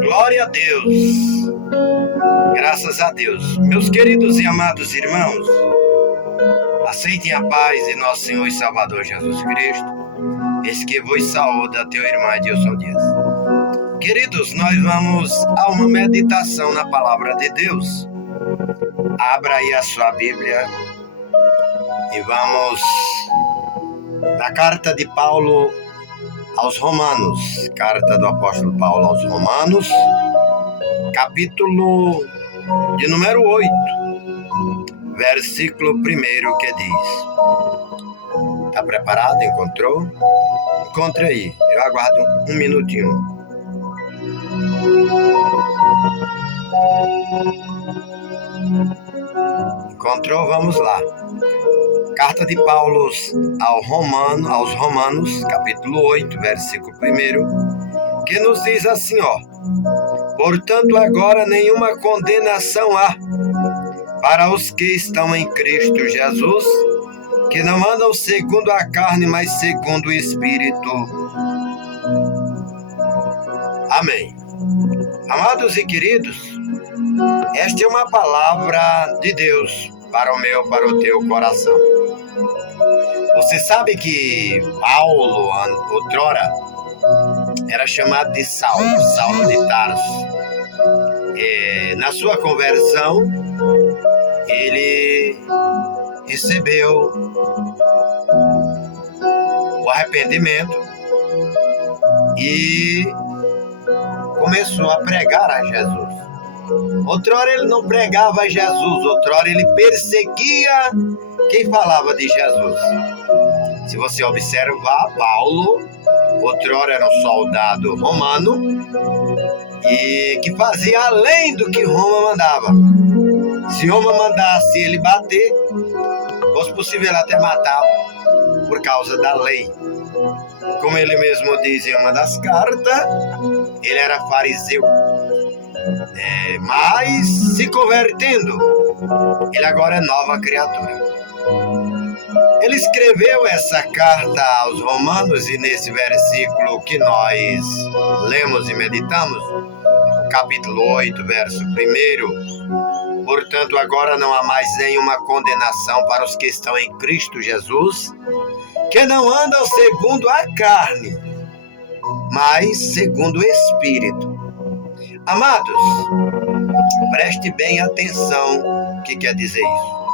Glória a Deus, graças a Deus. Meus queridos e amados irmãos, aceitem a paz de nosso Senhor e Salvador Jesus Cristo. Eis que vos saúda teu irmão Edilson Dias. Queridos, nós vamos a uma meditação na palavra de Deus. Abra aí a sua Bíblia e vamos na carta de Paulo aos Romanos, carta do apóstolo Paulo aos Romanos, capítulo de número 8, versículo 1, que diz: Está preparado? Encontrou? Encontre aí, eu aguardo um minutinho. Encontrou? Vamos lá. Carta de Paulo aos Romanos, capítulo 8, versículo 1, que nos diz assim, Portanto, agora nenhuma condenação há para os que estão em Cristo Jesus, que não andam segundo a carne, mas segundo o Espírito. Amém. Amados e queridos, esta é uma palavra de Deus para o meu, para o teu coração. Você sabe que Paulo, outrora, era chamado de Saulo de Tarso. Na sua conversão, ele recebeu o arrependimento e começou a pregar a Jesus. Outrora ele não pregava a Jesus, outrora ele perseguia quem falava de Jesus. Se você observar, Paulo, outrora era um soldado romano e que fazia além do que Roma mandava. Se Roma mandasse ele bater, fosse possível ele até matava por causa da lei. Como ele mesmo diz em uma das cartas, ele era fariseu. Mas se convertendo, ele agora é nova criatura. Ele escreveu essa carta aos Romanos e nesse versículo que nós lemos e meditamos, capítulo 8, verso 1, portanto agora não há mais nenhuma condenação para os que estão em Cristo Jesus, que não andam segundo a carne, mas segundo o Espírito. Amados, preste bem atenção o que quer dizer isso.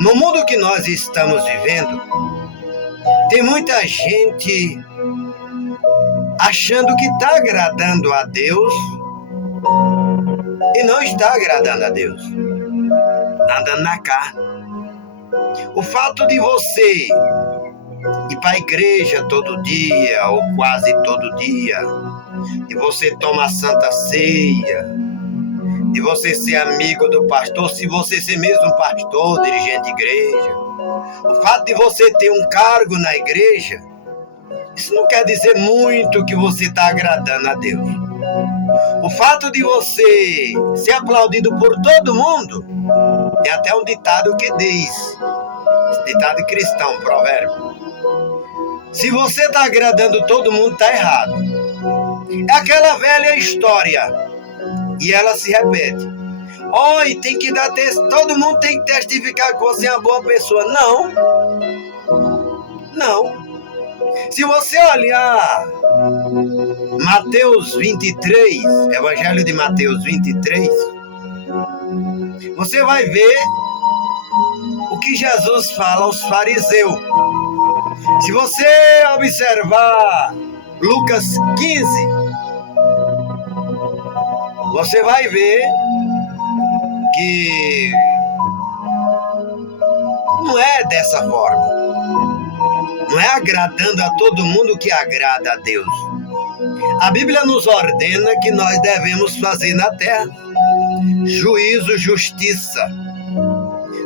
No mundo que nós estamos vivendo, tem muita gente achando que está agradando a Deus e não está agradando a Deus, está andando na carne. O fato de você ir para a igreja todo dia ou quase todo dia, de você tomar Santa Ceia, de você ser amigo do pastor, se você ser mesmo pastor, dirigente de igreja, o fato de você ter um cargo na igreja, isso não quer dizer muito que você está agradando a Deus. O fato de você ser aplaudido por todo mundo, tem até um ditado que diz, ditado cristão, provérbio: se você está agradando todo mundo, está errado. É aquela velha história e ela se repete. Oi, tem que dar todo mundo tem que testificar que você é uma boa pessoa. Não. Se você olhar Mateus 23, Evangelho de Mateus 23, você vai ver o que Jesus fala aos fariseus. Se você observar Lucas 15, você vai ver que não é dessa forma. Não é agradando a todo mundo que agrada a Deus. A Bíblia nos ordena que nós devemos fazer na terra juízo, justiça.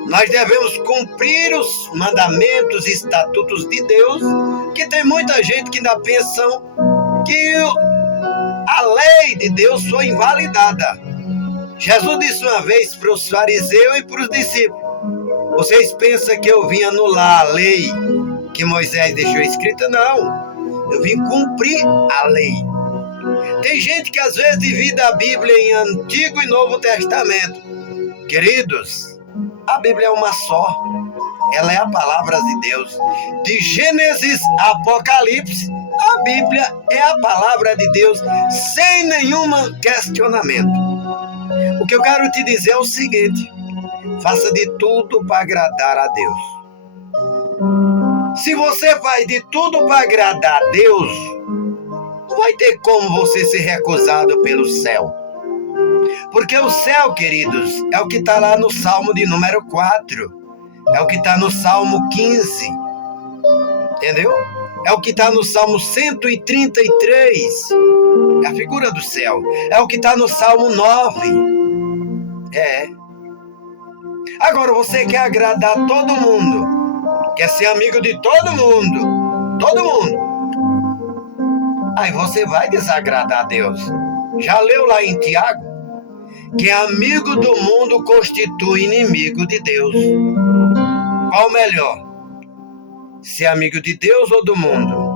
Nós devemos cumprir os mandamentos e estatutos de Deus, que tem muita gente que ainda pensa que a lei de Deus foi invalidada. Jesus disse uma vez para os fariseus e para os discípulos: Vocês pensam que eu vim anular a lei que Moisés deixou escrita? Não. Eu vim cumprir a lei. Tem gente que às vezes divide a Bíblia em Antigo e Novo Testamento. Queridos, a Bíblia é uma só. Ela é a palavra de Deus. De Gênesis a Apocalipse, a Bíblia é a palavra de Deus, sem nenhum questionamento. O que eu quero te dizer é o seguinte: faça de tudo para agradar a Deus. Se você faz de tudo para agradar a Deus, não vai ter como você ser recusado pelo céu. Porque o céu, queridos, é o que está lá no Salmo de número 4. É o que está no Salmo 15. Entendeu? É o que está no Salmo 133. É a figura do céu. É o que está no Salmo 9. É. Agora, você quer agradar todo mundo. Quer ser amigo de todo mundo. Todo mundo. Aí você vai desagradar a Deus. Já leu lá em Tiago? Que amigo do mundo constitui inimigo de Deus. Qual melhor? Ser amigo de Deus ou do mundo?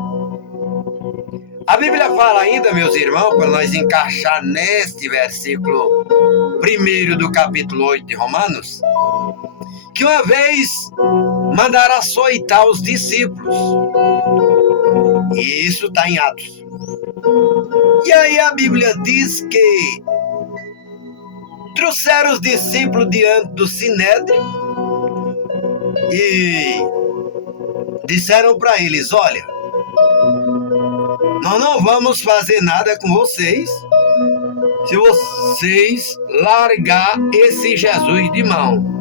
A Bíblia fala ainda, meus irmãos, para nós encaixar neste versículo 1 do capítulo 8 de Romanos, que uma vez mandaram açoitar os discípulos. E isso está em Atos. E aí a Bíblia diz que trouxeram os discípulos diante do Sinédrio e disseram para eles: olha, nós não vamos fazer nada com vocês se vocês largar esse Jesus de mão.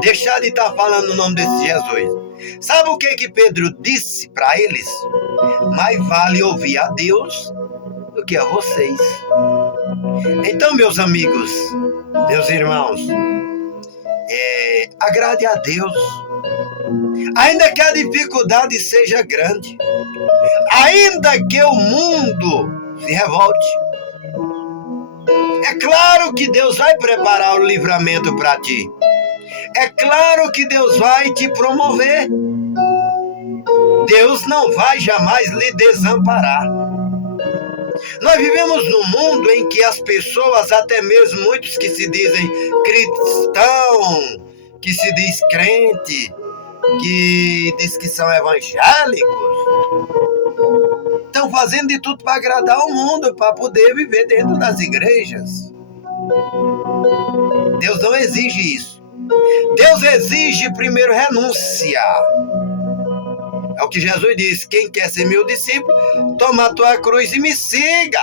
Deixar de estar falando o nome desse Jesus. Sabe o que Pedro disse para eles? Mais vale ouvir a Deus do que a vocês. Então, meus amigos, meus irmãos, agrade a Deus. Ainda que a dificuldade seja grande, ainda que o mundo se revolte, é claro que Deus vai preparar o livramento para ti. É claro que Deus vai te promover. Deus não vai jamais lhe desamparar. Nós vivemos num mundo em que as pessoas, até mesmo muitos que se dizem cristão, que se diz crente, que diz que são evangélicos, estão fazendo de tudo para agradar o mundo, para poder viver dentro das igrejas. Deus não exige isso. Deus exige primeiro renúncia. É o que Jesus disse: quem quer ser meu discípulo, toma a tua cruz e me siga.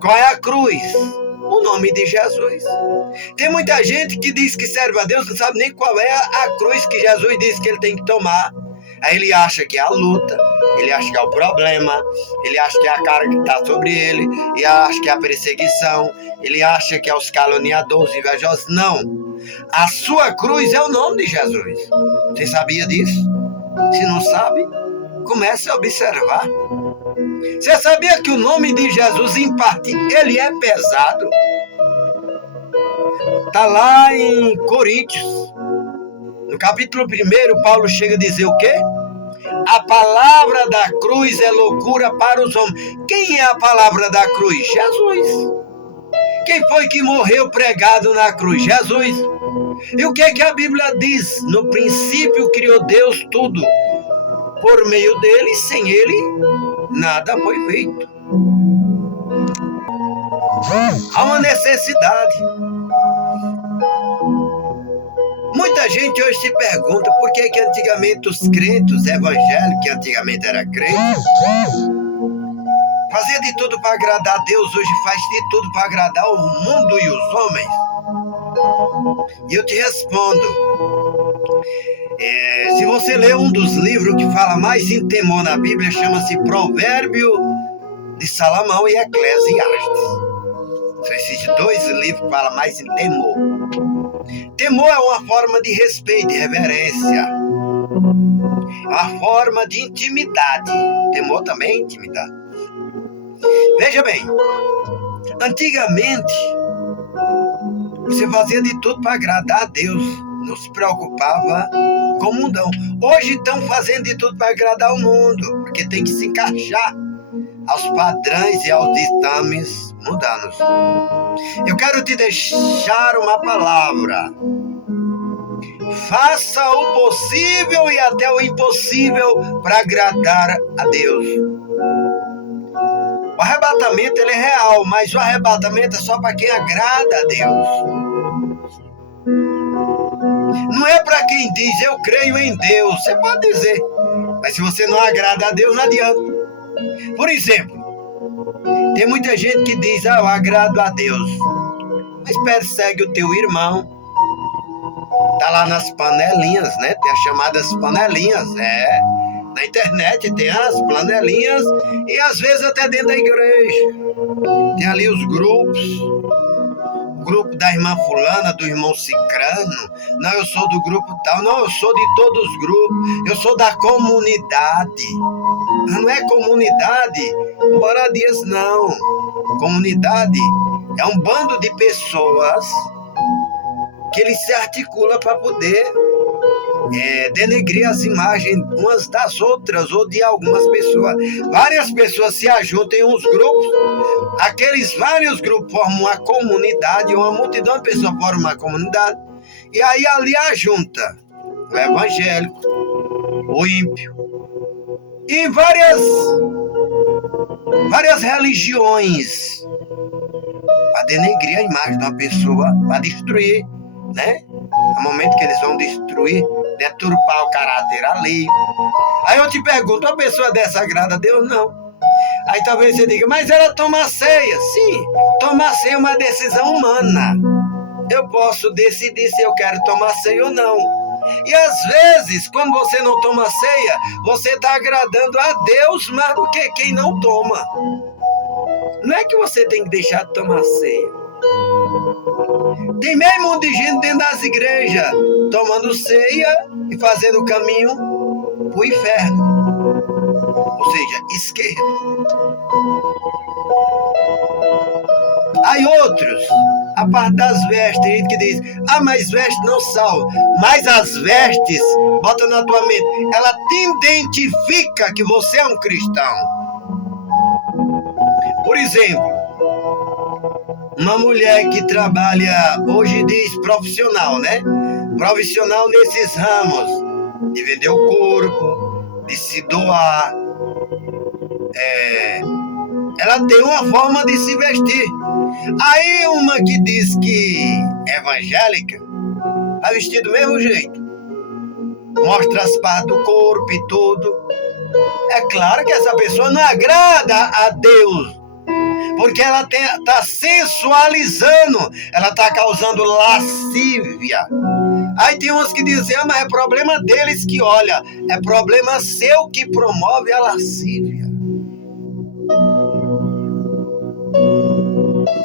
Qual é a cruz? O nome de Jesus. Tem muita gente que diz que serve a Deus, não sabe nem qual é a cruz que Jesus disse que ele tem que tomar. Aí ele acha que é a luta, ele acha que é o problema, ele acha que é a carga que está sobre ele, ele acha que é a perseguição, ele acha que é os caluniadores, os invejosos. Não. A sua cruz é o nome de Jesus. Você sabia disso? Se não sabe, comece a observar. Você sabia que o nome de Jesus, em parte, ele é pesado? Está lá em Coríntios. No capítulo 1, Paulo chega a dizer o quê? A palavra da cruz é loucura para os homens. Quem é a palavra da cruz? Jesus. Quem foi que morreu pregado na cruz? Jesus. E o que é que a Bíblia diz? No princípio criou Deus tudo. Por meio dele, sem ele, nada foi feito. Há uma necessidade. Muita gente hoje se pergunta por que antigamente os crentes, os evangélicos, que antigamente era crente, fazia de tudo para agradar a Deus, hoje faz de tudo para agradar o mundo e os homens. E eu te respondo, se você ler um dos livros que fala mais em temor na Bíblia, chama-se Provérbio de Salomão e Eclesiastes. São esses dois livros que falam mais em temor. Temor é uma forma de respeito, de reverência. É uma forma de intimidade. Temor também é intimidade. Veja bem, antigamente, Você fazia de tudo para agradar a Deus. Não se preocupava com o mundão. Hoje estão fazendo de tudo para agradar o mundo, porque tem que se encaixar aos padrões e aos ditames mundanos. Eu quero te deixar uma palavra. Faça o possível e até o impossível para agradar a Deus. O arrebatamento ele é real, mas o arrebatamento é só para quem agrada a Deus. Não é para quem diz eu creio em Deus. Você pode dizer, mas se você não agrada a Deus, não adianta. Por exemplo, tem muita gente que diz eu agrado a Deus, mas persegue o teu irmão. Tá lá nas panelinhas, né? Tem as chamadas panelinhas, na internet tem as panelinhas e às vezes até dentro da igreja. Tem ali os grupos. O grupo da irmã fulana, do irmão cicrano. Não, eu sou do grupo tal. Não, eu sou de todos os grupos. Eu sou da comunidade. Não é comunidade moradias, não. Comunidade é um bando de pessoas que eles se articulam para poder denegrir as imagens umas das outras ou de algumas pessoas. Várias pessoas se ajuntam em uns grupos, aqueles vários grupos formam uma comunidade, uma multidão de pessoas formam uma comunidade, e aí ali ajunta o evangélico, o ímpio, e várias religiões para denegrir a imagem de uma pessoa, para destruir, né? No momento que eles vão destruir, deturpar o caráter alheio. Aí eu te pergunto, uma pessoa dessa agrada a Deus? Não. Aí talvez você diga, mas ela toma ceia. Sim, tomar ceia é uma decisão humana. Eu posso decidir se eu quero tomar ceia ou não. E às vezes, quando você não toma ceia, você está agradando a Deus mais do que quem não toma. Não é que você tem que deixar de tomar ceia. Tem meio mundo de gente dentro das igrejas tomando ceia e fazendo o caminho para o inferno, ou seja, esquerdo. Aí outros, a parte das vestes, tem gente que diz, mas vestes não salvam. Mas as vestes, bota na tua mente, ela te identifica que você é um cristão. Por exemplo, uma mulher que trabalha, hoje diz profissional, né? Profissional nesses ramos, de vender o corpo, de se doar. Ela tem uma forma de se vestir. Aí uma que diz que é evangélica, vai vestir do mesmo jeito. Mostra as partes do corpo e tudo. É claro que essa pessoa não agrada a Deus. Porque ela está sensualizando, ela está causando lascívia. Aí tem uns que dizem, mas é problema deles que olha, é problema seu que promove a lascívia.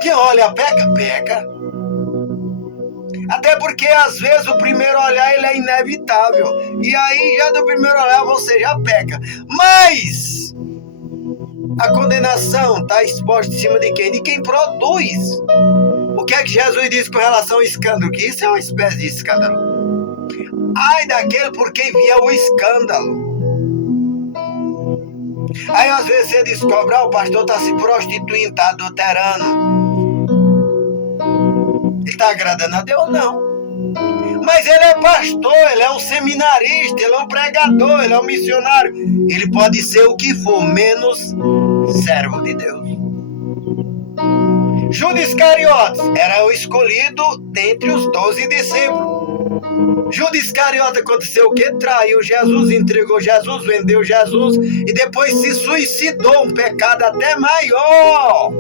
Quem olha, peca. Até porque às vezes o primeiro olhar ele é inevitável. E aí já do primeiro olhar você já peca. Mas a condenação está exposta em cima de quem? De quem produz. O que é que Jesus diz com relação ao escândalo? Que isso é uma espécie de escândalo. Ai daquele por quem vier o escândalo. Aí às vezes você descobre, o pastor está se prostituindo, está adulterando. Ele está agradando a Deus? Não. Mas ele é pastor, ele é um seminarista, ele é um pregador, ele é um missionário. Ele pode ser o que for, menos servo de Deus. Judas Iscariotes era o escolhido dentre os 12 discípulos. Judas Iscariotes aconteceu o quê? Traiu Jesus, entregou Jesus, vendeu Jesus e depois se suicidou, um pecado até maior.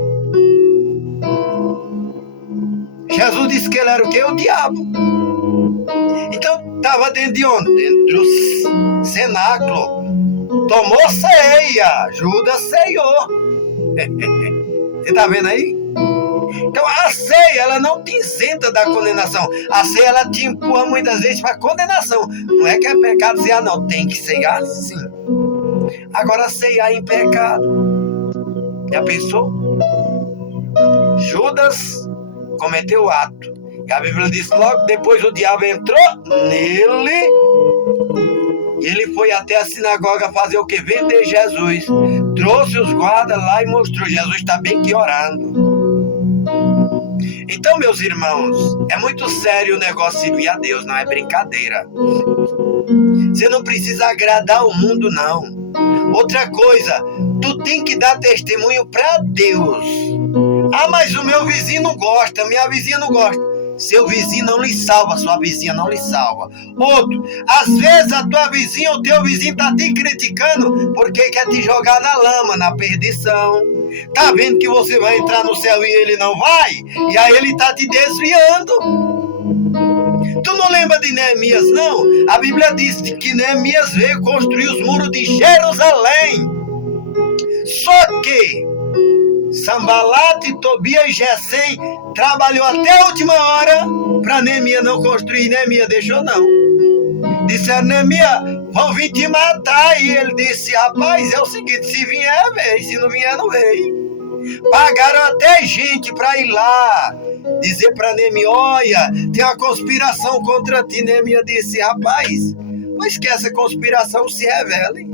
Jesus disse que ele era o quê? O diabo. Então estava dentro de onde? Dentro do cenáculo. Tomou ceia. Judas ceiou. Você está vendo aí? Então a ceia, ela não te isenta da condenação. A ceia, ela te empurra muitas vezes para a condenação. Não é que é pecado ceiar, não. Tem que ceiar sim. Agora ceiar em pecado. Já pensou? Judas cometeu o ato. E a Bíblia diz que logo depois o diabo entrou nele. E ele foi até a sinagoga fazer o que? Vender Jesus. Trouxe os guardas lá e mostrou. Jesus está bem que orando. Então, meus irmãos, é muito sério o negócio servir a Deus, não é brincadeira. Você não precisa agradar o mundo, não. Outra coisa, tu tem que dar testemunho para Deus. Ah, mas o meu vizinho não gosta, minha vizinha não gosta. Seu vizinho não lhe salva, sua vizinha não lhe salva. Outro, às vezes a tua vizinha ou teu vizinho tá te criticando porque quer te jogar na lama, na perdição. Tá vendo que você vai entrar no céu e ele não vai? E aí ele tá te desviando. Tu não lembra de Neemias, não? A Bíblia diz que Neemias veio construir os muros de Jerusalém. Só que Sambalate, Tobias e Gesem trabalhou até a última hora para Neemias não construir. Neemias deixou não. Disseram, Neemias, vão vir te matar. E ele disse, rapaz, é o seguinte, se vier, vem. Se não vier, não vem. Pagaram até gente para ir lá dizer para Neemias, olha, tem uma conspiração contra ti. Neemias disse, rapaz, mas que essa conspiração se revele.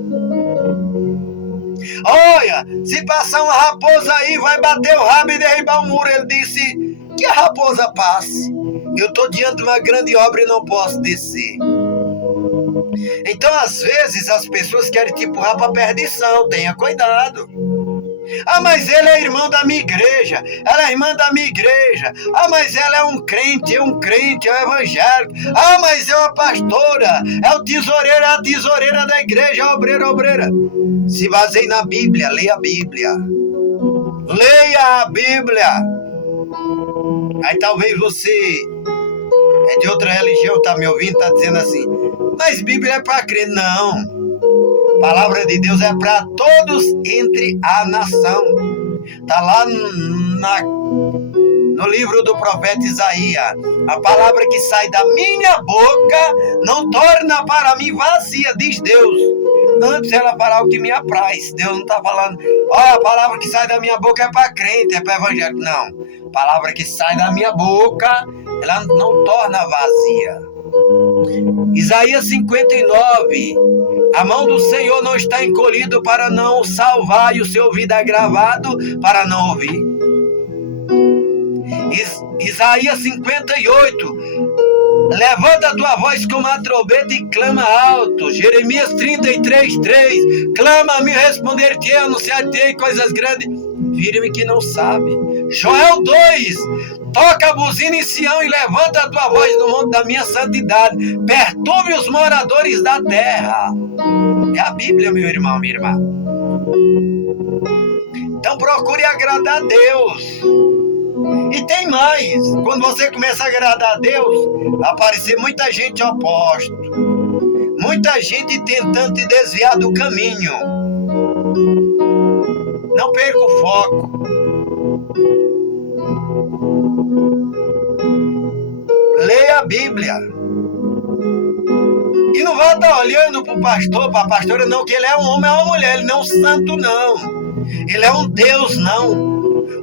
Olha, se passar uma raposa aí, vai bater o rabo e derribar o muro. Ele disse, que a raposa passe. Eu estou diante de uma grande obra e não posso descer. Então, às vezes, as pessoas querem te empurrar para a perdição. Tenha cuidado. Ah, mas ele é irmão da minha igreja. Ela é irmã da minha igreja. Ah, mas ela é um crente, é um evangélico. Ah, mas é uma pastora. É o tesoureiro, é a tesoureira da igreja, é a obreira. Se baseie na Bíblia, leia a Bíblia. Leia a Bíblia. Aí talvez você é de outra religião, tá me ouvindo, tá dizendo assim, mas Bíblia é para crer. Não. A palavra de Deus é para todos entre a nação. Está lá no livro do profeta Isaías. A palavra que sai da minha boca não torna para mim vazia, diz Deus. Antes ela fará o que me apraz. Deus não está falando, olha, a palavra que sai da minha boca é para crente, é para evangélico. Não. A palavra que sai da minha boca, ela não torna vazia. Isaías 59. A mão do Senhor não está encolhida para não salvar, e o seu ouvido é gravado para não ouvir. Isaías 58. Levanta a tua voz como a trombeta e clama alto. Jeremias 33:3. Clama-me e responder-te-ei, anunciar-te-ei coisas grandes, firme que não sabe. Joel 2. Toca a buzina em Sião e levanta a tua voz no monte da minha santidade. Perturbe os moradores da terra. É a Bíblia, meu irmão, minha irmã. Então procure agradar a Deus. E tem mais. Quando você começa a agradar a Deus, vai aparecer muita gente oposta. Muita gente tentando te desviar do caminho. Não perca o foco. Leia a Bíblia. E não vai estar olhando para o pastor, para a pastora, não, que ele é um homem ou uma mulher, ele não é um santo, não. Ele é um Deus, não.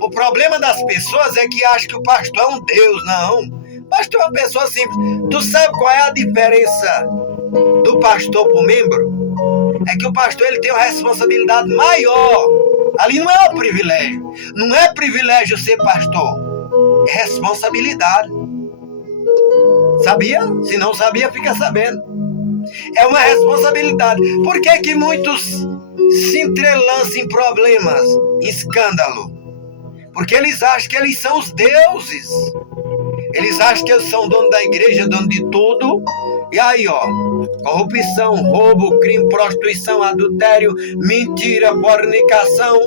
O problema das pessoas é que acham que o pastor é um Deus, não. O pastor é uma pessoa simples. Tu sabe qual é a diferença do pastor para o membro? É que o pastor ele tem uma responsabilidade maior. Ali não é um privilégio. Não é privilégio ser pastor. É responsabilidade. Sabia? Se não sabia, fica sabendo. É uma responsabilidade. Por que que muitos se entrelançam em problemas, em escândalo? Porque eles acham que eles são os deuses. Eles acham que eles são dono da igreja, dono de tudo. E aí, ó, corrupção, roubo, crime, prostituição, adultério, mentira, fornicação.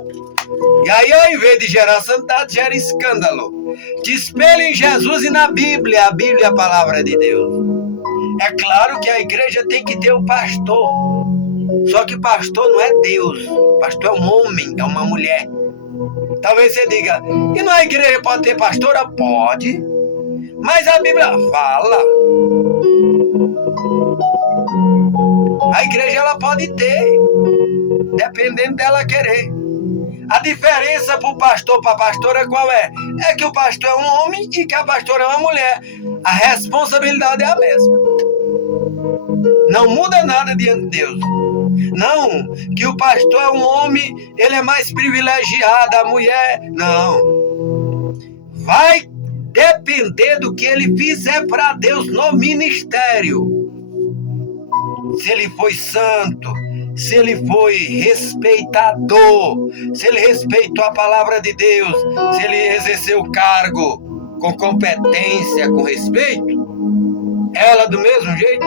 E aí, ao invés de gerar santidade, gera escândalo. Te espelha em Jesus e na Bíblia. A Bíblia é a palavra de Deus. É claro que a igreja tem que ter o pastor. Só que pastor não é Deus. Pastor é um homem, é uma mulher. Talvez você diga, e na igreja pode ter pastora? Pode. Mas a Bíblia fala. A igreja ela pode ter, dependendo dela querer. A diferença para o pastor, para a pastora, qual é? É que o pastor é um homem e que a pastora é uma mulher. A responsabilidade é a mesma. Não muda nada diante de Deus. Não, que o pastor é um homem, ele é mais privilegiado, a mulher, não. Vai depender do que ele fizer para Deus no ministério. Se ele foi santo, se ele foi respeitador, se ele respeitou a palavra de Deus, se ele exerceu o cargo com competência, com respeito, ela do mesmo jeito.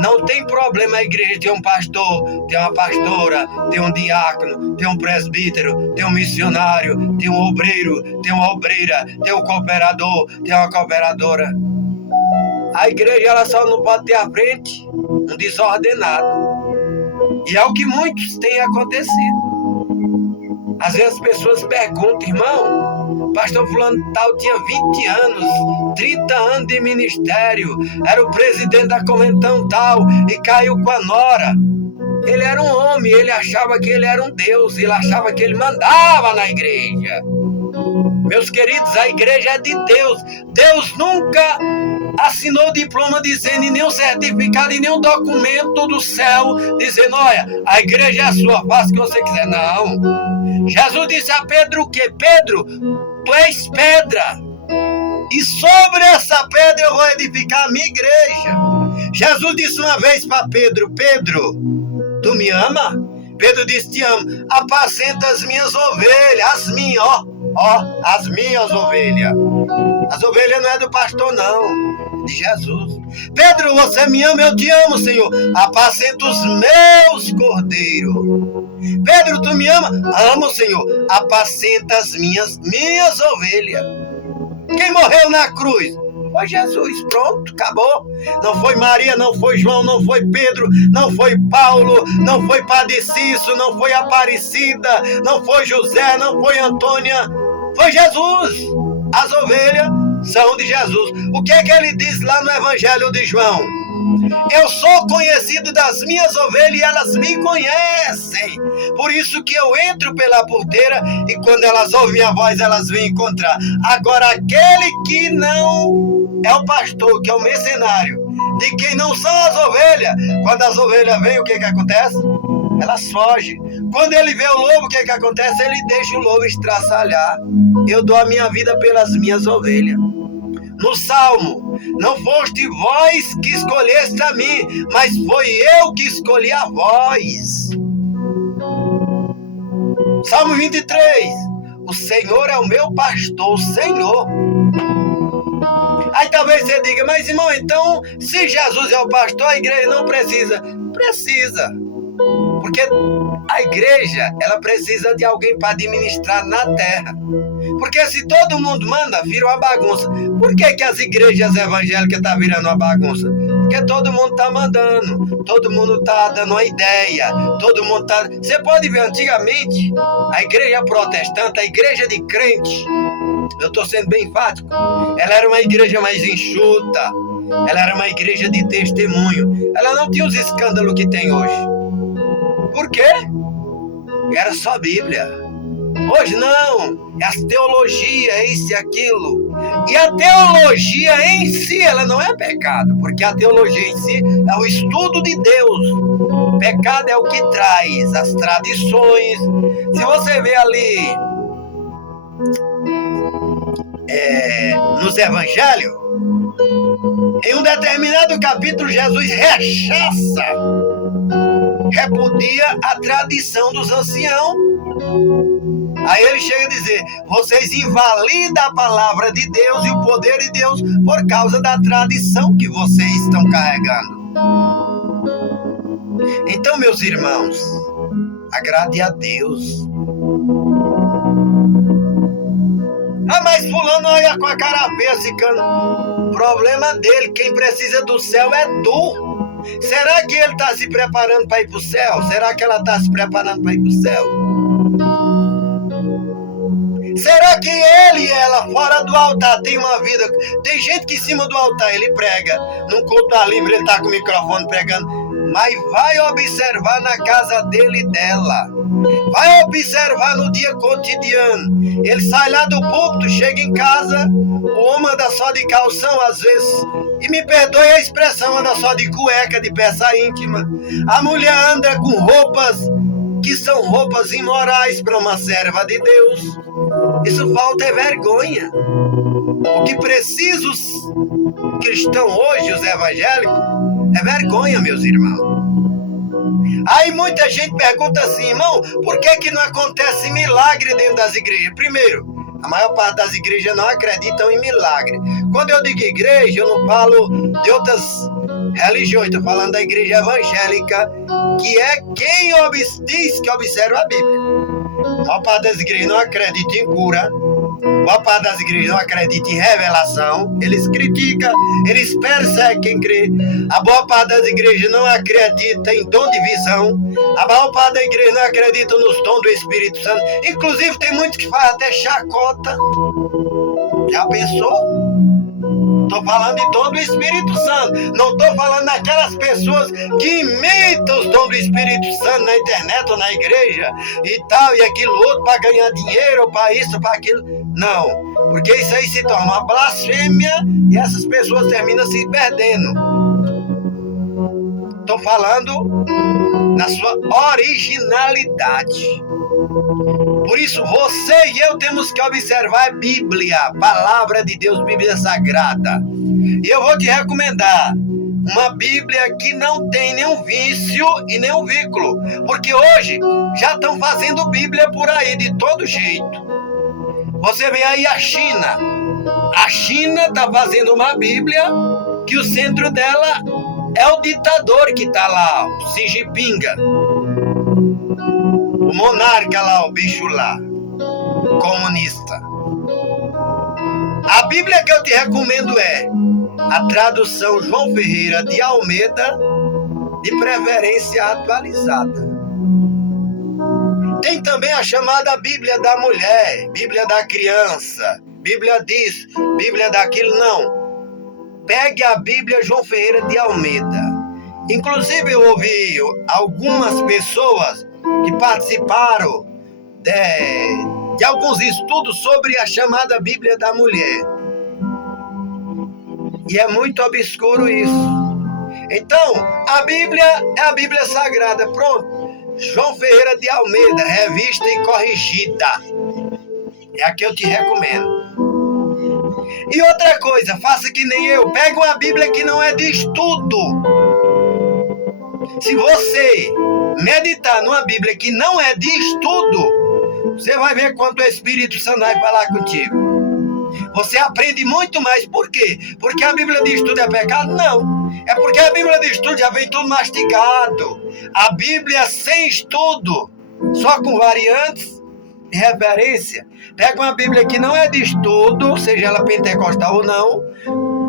Não tem problema a igreja ter um pastor, ter uma pastora, ter um diácono, ter um presbítero, ter um missionário, ter um obreiro, ter uma obreira, ter um cooperador, ter uma cooperadora. A igreja ela só não pode ter à frente um desordenado. E é o que muitos têm acontecido. Às vezes as pessoas perguntam, irmão, pastor fulano tal tinha 20 anos, 30 anos de ministério, era o presidente da convenção tal e caiu com a nora. Ele era um homem, ele achava que ele era um Deus, ele achava que ele mandava na igreja. Meus queridos, a igreja é de Deus. Deus nunca assinou diploma dizendo, e nem um certificado, e nem um documento do céu dizendo, olha, a igreja é a sua, faça o que você quiser. Não. Jesus disse a Pedro o quê? Pedro, tu és pedra, e sobre essa pedra eu vou edificar a minha igreja. Jesus disse uma vez para Pedro, Pedro, tu me ama? Pedro disse, te amo, apacenta as minhas ovelhas, as minhas, as minhas ovelhas. As ovelhas não é do pastor não, de Jesus. Pedro, você me ama, eu te amo, Senhor, apacenta os meus cordeiros. Pedro, tu me ama? Amo, Senhor, apacenta as minhas ovelhas. Quem morreu na cruz? Foi Jesus, pronto, acabou. Não foi Maria, não foi João, não foi Pedro, não foi Paulo, não foi Padre Cício, não foi Aparecida, não foi José, não foi Antônia, foi Jesus. As ovelhas são de Jesus. O que é que ele diz lá no Evangelho de João? Eu sou conhecido das minhas ovelhas e elas me conhecem. Por isso que eu entro pela porteira e quando elas ouvem a voz, elas vêm encontrar. Agora, aquele que não é o pastor, que é o mercenário, de quem não são as ovelhas, quando as ovelhas vêm, o que acontece? Elas fogem. Quando ele vê o lobo, o que acontece? Ele deixa o lobo estraçalhar. Eu dou a minha vida pelas minhas ovelhas. No Salmo, não foste vós que escolheste a mim, mas foi eu que escolhi a vós. Salmo 23, o Senhor é o meu pastor, o Senhor. Aí talvez você diga, mas irmão, então, se Jesus é o pastor, a igreja não precisa. Precisa. Porque a igreja, ela precisa de alguém para administrar na terra. Porque se todo mundo manda, vira uma bagunça. Por que as igrejas evangélicas estão virando uma bagunça? Porque todo mundo está mandando, todo mundo está dando uma ideia, todo mundo está... Você pode ver, antigamente, a igreja protestante, a igreja de crente, eu estou sendo bem enfático, ela era uma igreja mais enxuta, ela era uma igreja de testemunho, ela não tinha os escândalos que tem hoje. Por quê? Era só Bíblia. Hoje não, é as teologias, é isso e aquilo. E a teologia em si, ela não é pecado, porque a teologia em si é o estudo de Deus. Pecado é o que traz as tradições. Se você vê ali nos evangelhos, em um determinado capítulo, Jesus repudia a tradição dos anciãos. Aí ele chega a dizer, vocês invalidam a palavra de Deus e o poder de Deus por causa da tradição que vocês estão carregando. Então, meus irmãos, agrade a Deus. Ah, mas fulano olha com a cara feia, ficando. Problema dele, quem precisa do céu é tu. Será que ele está se preparando para ir para o céu? Será que ela está se preparando para ir para o céu? Será que ele e ela fora do altar tem uma vida? Tem gente que em cima do altar ele prega, num culto livre ele está com o microfone pregando, mas vai observar na casa dele e dela. Vai observar no dia cotidiano. Ele sai lá do púlpito, chega em casa, o homem anda só de calção às vezes. E me perdoe a expressão, anda só de cueca, de peça íntima. A mulher anda com roupas que são roupas imorais para uma serva de Deus. Isso falta é vergonha. O que precisa os cristãos hoje, os evangélicos, é vergonha, meus irmãos. Aí muita gente pergunta assim, irmão, por que não acontece milagre dentro das igrejas? Primeiro, a maior parte das igrejas não acreditam em milagre. Quando eu digo igreja, eu não falo de outras religiões, estou falando da igreja evangélica, que é quem diz que observa a Bíblia. A maior parte das igrejas não acredita em cura, a maior parte das igrejas não acredita em revelação, eles criticam, eles perseguem quem crê. A maior parte das igrejas não acredita em dom de visão, a maior parte da igreja não acredita nos dons do Espírito Santo. Inclusive tem muitos que fazem até chacota. Já pensou? Estou falando de dom do Espírito Santo. Não estou falando daquelas pessoas que imitam os dons do Espírito Santo na internet ou na igreja e tal, e aquilo outro para ganhar dinheiro, ou para isso, para aquilo. Não, porque isso aí se torna uma blasfêmia e essas pessoas terminam se perdendo. Estou falando na sua originalidade. Por isso, você e eu temos que observar a Bíblia, a palavra de Deus, Bíblia Sagrada. E eu vou te recomendar uma Bíblia que não tem nenhum vício e nenhum vículo. Porque hoje já estão fazendo Bíblia por aí de todo jeito. Você vê aí a China. A China está fazendo uma Bíblia que o centro dela é o ditador que está lá, o Xi Jinping. O monarca lá, o bicho lá, comunista. A Bíblia que eu te recomendo é a tradução João Ferreira de Almeida, de preferência atualizada. Tem também a chamada Bíblia da mulher, Bíblia da criança, Bíblia disso, Bíblia daquilo, não. Pegue a Bíblia João Ferreira de Almeida. Inclusive eu ouvi algumas pessoas que participaram de alguns estudos sobre a chamada Bíblia da mulher. E é muito obscuro isso. Então, a Bíblia é a Bíblia Sagrada. Pronto. João Ferreira de Almeida, revista e corrigida. É a que eu te recomendo. E outra coisa, faça que nem eu. Pega uma Bíblia que não é de estudo. Se você meditar numa Bíblia que não é de estudo, você vai ver quanto o Espírito Santo vai falar contigo. Você aprende muito mais. Por quê? Porque a Bíblia de estudo é pecado? Não. É porque a Bíblia de estudo já vem tudo mastigado. A Bíblia sem estudo, só com variantes e referência. Pega uma Bíblia que não é de estudo, seja ela pentecostal ou não.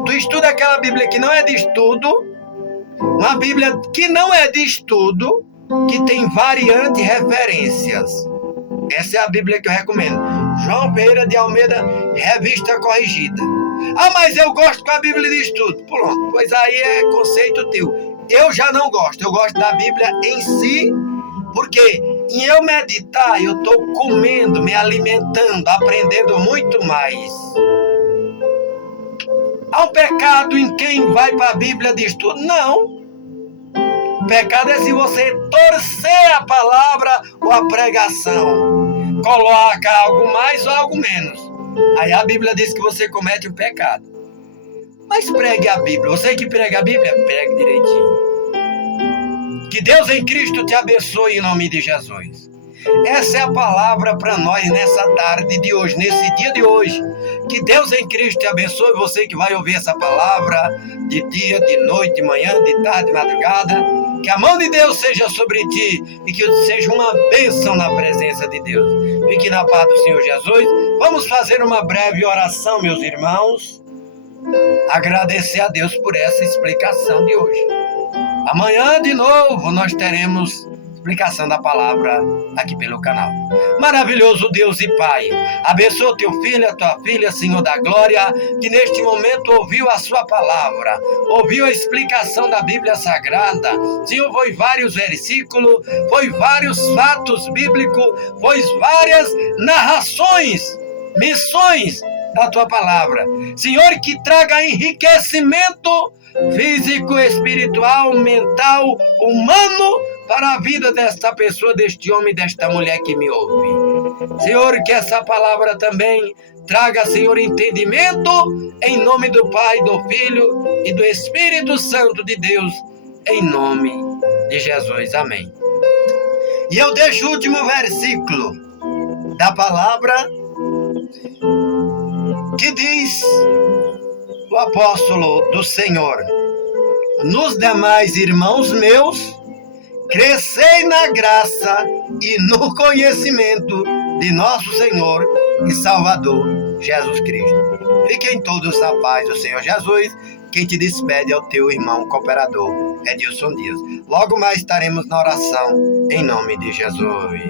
Tu estuda aquela Bíblia que não é de estudo. Uma Bíblia que não é de estudo, que tem variante e referências. Essa é a Bíblia que eu recomendo. João Ferreira de Almeida, revista corrigida. Ah, mas eu gosto com a Bíblia de estudo. Pronto, pois aí é conceito teu. Eu já não gosto. Eu gosto da Bíblia em si, porque em eu meditar, eu estou comendo, me alimentando, aprendendo muito mais. Há um pecado em quem vai para a Bíblia de estudo? Não. O pecado é se você torcer a palavra ou a pregação. Coloca algo mais ou algo menos. Aí a Bíblia diz que você comete um pecado. Mas pregue a Bíblia. Você que prega a Bíblia, pregue direitinho. Que Deus em Cristo te abençoe em nome de Jesus. Essa é a palavra para nós nessa tarde de hoje, nesse dia de hoje. Que Deus em Cristo te abençoe, você que vai ouvir essa palavra de dia, de noite, de manhã, de tarde, de madrugada. Que a mão de Deus seja sobre ti e que seja uma bênção na presença de Deus. Fique na paz do Senhor Jesus. Vamos fazer uma breve oração, meus irmãos. Agradecer a Deus por essa explicação de hoje. Amanhã, de novo, nós teremos explicação da palavra aqui pelo canal. Maravilhoso Deus e Pai, abençoa o teu filho, a tua filha, Senhor da glória, que neste momento ouviu a sua palavra, ouviu a explicação da Bíblia Sagrada. Senhor, foi vários versículos, foi vários fatos bíblicos, foi várias narrações, missões da tua palavra. Senhor, que traga enriquecimento físico, espiritual, mental, humano para a vida desta pessoa, deste homem, desta mulher que me ouve. Senhor, que essa palavra também traga, Senhor, entendimento em nome do Pai, do Filho e do Espírito Santo de Deus, em nome de Jesus. Amém. E eu deixo o último versículo da palavra que diz o apóstolo do Senhor: nos demais, irmãos meus, crescei na graça e no conhecimento de nosso Senhor e Salvador Jesus Cristo. Fiquem todos na paz do Senhor Jesus. Quem te despede é o teu irmão cooperador, Edilson Dias. Logo mais estaremos na oração em nome de Jesus.